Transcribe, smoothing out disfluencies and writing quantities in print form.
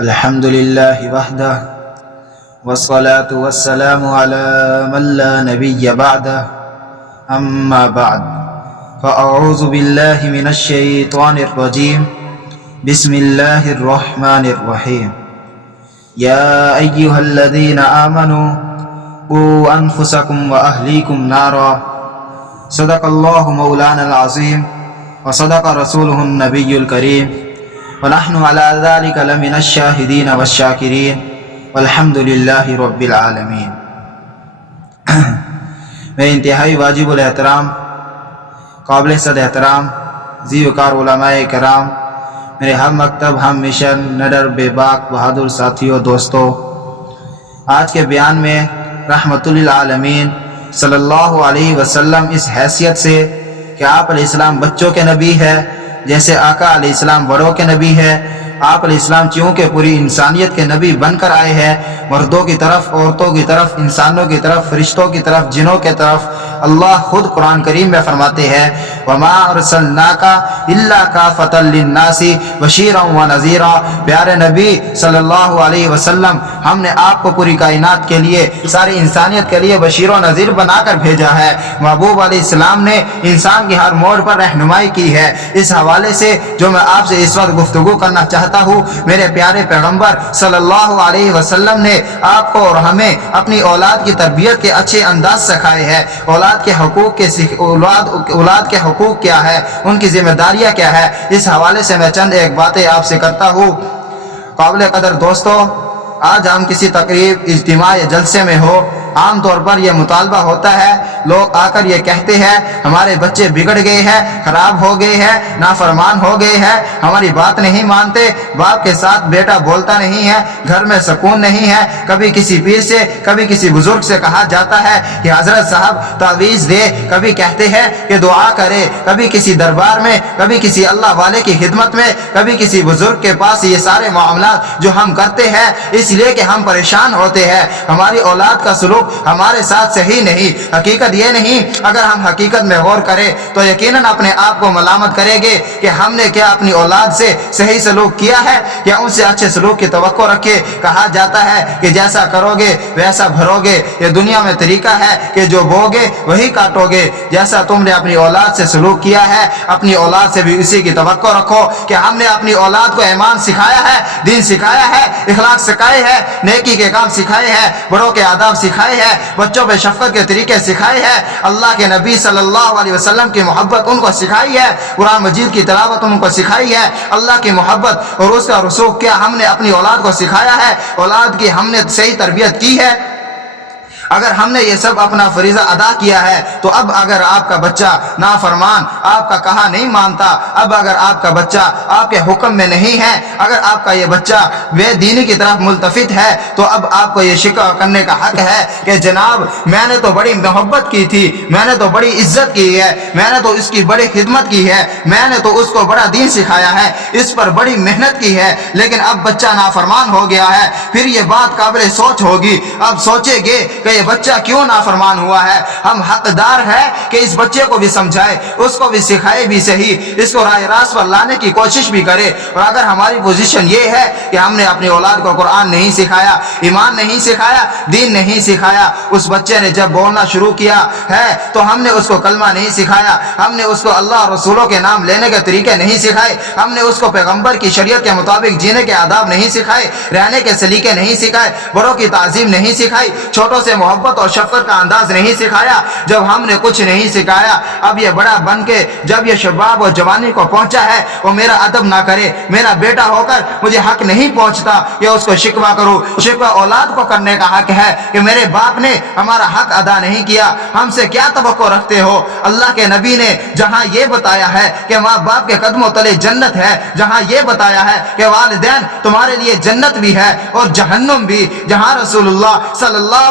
الحمد لله وحده والصلاة والسلام على من لا نبي بعده أما بعد فأعوذ بالله من الشيطان الرجيم بسم الله الرحمن الرحيم يا أيها الذين آمنوا قوا أنفسكم وأهليكم نارا صدق الله مولانا العظيم وصدق رسوله النبي الكريم ونحن على ذلك لمن الشاهدين والشاكرين والحمد لله رب العالمین۔ میں انتہائی واجب الاحترام قابل صد احترام ذی وقار علماء کرام، میرے ہم مکتب ہم مشن نڈر بے باک بہادر ساتھیوں دوستوں، آج کے بیان میں رحمت للعالمین صلی اللہ علیہ وسلم اس حیثیت سے کہ آپ علیہ السلام بچوں کے نبی ہے، جیسے آقا علیہ السلام بڑوں کے نبی ہے، آپ علیہ السلام چونکہ پوری انسانیت کے نبی بن کر آئے ہیں، مردوں کی طرف، عورتوں کی طرف، انسانوں کی طرف، فرشتوں کی طرف، جنوں کی طرف، اللہ خود قرآن کریم میں فرماتے ہیں وَمَا أَرْسَلْنَاكَ إِلَّا كَافَةً لِلنَّاسِ بَشِيرًا وَنَذِيرًا۔ پیارے نبی صلی اللہ علیہ وسلم، ہم نے آپ کو پوری کائنات کے لیے، ساری انسانیت کے لیے بشیر و نذیر بنا کر بھیجا ہے۔ محبوب علیہ السلام نے انسان کی ہر موڑ پر رہنمائی کی ہے۔ اس حوالے سے جو میں آپ سے اس وقت گفتگو کرنا چاہتا ہوں، میرے پیارے پیغمبر صلی اللہ علیہ وسلم نے آپ کو اور ہمیں اپنی اولاد کی تربیت کے اچھے انداز سکھائے ہیں۔ اولاد کے حقوق کیا ہے، ان کی ذمہ داریاں کیا ہے، اس حوالے سے میں چند ایک باتیں آپ سے کرتا ہوں۔ قابل قدر دوستوں، آج ہم کسی تقریب، اجتماع یا جلسے میں ہو، عام طور پر یہ مطالبہ ہوتا ہے، لوگ آ کر یہ کہتے ہیں ہمارے بچے بگڑ گئے ہیں، خراب ہو گئے ہیں، نافرمان ہو گئے ہیں، ہماری بات نہیں مانتے، باپ کے ساتھ بیٹا بولتا نہیں ہے، گھر میں سکون نہیں ہے۔ کبھی کسی پیر سے، کبھی کسی بزرگ سے کہا جاتا ہے کہ حضرت صاحب تعویذ دے، کبھی کہتے ہیں کہ دعا کرے، کبھی کسی دربار میں، کبھی کسی اللہ والے کی خدمت میں، کبھی کسی بزرگ کے پاس۔ یہ سارے معاملات جو ہم کرتے ہیں اس لیے کہ ہم پریشان ہوتے ہیں، ہماری اولاد کا سلوک ہمارے ساتھ صحیح نہیں۔ حقیقت یہ نہیں، اگر ہم حقیقت میں غور کریں تو یقیناً اپنے آپ کو ملامت کریں گے کہ ہم نے کیا اپنی اولاد سے صحیح سلوک کیا ہے یا ان سے اچھے سلوک کی توقع رکھے۔ کہا جاتا ہے کہ جیسا کرو گے ویسا بھرو گے۔ یہ دنیا میں طریقہ ہے کہ جو بو گے وہی کاٹو گے۔ جیسا تم نے اپنی اولاد سے سلوک کیا ہے، اپنی اولاد سے بھی اسی کی توقع رکھو کہ ہم نے اپنی اولاد کو ایمان سکھایا ہے، دین سکھایا ہے، اخلاق سکھائے ہیں، نیکی کے کام سکھائے ہیں، بڑوں کے آداب سکھائے ہیں، بچوں پہ شفقت کے طریقے سکھائے ہیں، اللہ کے نبی صلی اللہ علیہ وسلم کی محبت ان کو سکھائی ہے، قرآن مجید کی تلاوت ان کو سکھائی ہے، اللہ کی محبت اور اس کا رسوخ کیا ہم نے اپنی اولاد کو سکھایا ہے، اولاد کی ہم نے صحیح تربیت کی ہے۔ اگر ہم نے یہ سب اپنا فریضہ ادا کیا ہے تو اب اگر آپ کا بچہ نافرمان، آپ کا کہا نہیں مانتا، اب اگر آپ کا بچہ آپ کے حکم میں نہیں ہے، اگر آپ کا یہ بچہ بے دینی کی طرف ملتفت ہے تو اب آپ کو یہ شکوہ کرنے کا حق ہے کہ جناب میں نے تو بڑی محبت کی تھی، میں نے تو بڑی عزت کی ہے، میں نے تو اس کی بڑی خدمت کی ہے، میں نے تو اس کو بڑا دین سکھایا ہے، اس پر بڑی محنت کی ہے، لیکن اب بچہ نافرمان ہو گیا ہے۔ پھر یہ بات قابل سوچ ہوگی، اب سوچیں گے کہ بچہ کیوں نافرمان ہوا ہے۔ ہم حقدار ہے کہ اس بچے کو بھی سمجھائے، اس کو بھی سکھائے بھی صحیح، اس کو راہ راست پر لانے کی کوشش بھی کرے۔ اور اگر ہماری پوزیشن یہ ہے کہ ہم نے اپنی اولاد کو قرآن نہیں سکھایا، ایمان نہیں سکھایا، دین نہیں سکھایا، اس بچے نے جب بولنا شروع کیا ہے تو ہم نے اس کو کلمہ نہیں سکھایا، ہم نے اس کو اللہ اور رسولوں کے نام لینے کے طریقے نہیں سکھائے، ہم نے اس کو پیغمبر کی شریعت کے مطابق جینے کے آداب نہیں سکھائے، رہنے کے سلیقے نہیں سکھائے، بڑوں کی تعظیم نہیں سکھائی، چھوٹوں سے محبت اور شفقت کا انداز نہیں سکھایا۔ جب ہم نے کچھ نہیں سکھایا، اب یہ بڑا بن کے جب یہ شباب اور جوانی کو پہنچا ہے وہ میرا ادب نہ کرے، میرا بیٹا ہو کر مجھے حق نہیں پہنچتا کہ اس کو شکوہ کروں۔ شکوہ اولاد کو کرنے کا حق ہے کہ میرے باپ نے ہمارا حق ادا نہیں کیا، ہم سے کیا توقع رکھتے ہو۔ اللہ کے نبی نے جہاں یہ بتایا ہے کہ ماں باپ کے قدموں تلے جنت ہے، جہاں یہ بتایا ہے کہ والدین تمہارے لیے جنت بھی ہے اور جہنم بھی، جہاں رسول اللہ صلی اللہ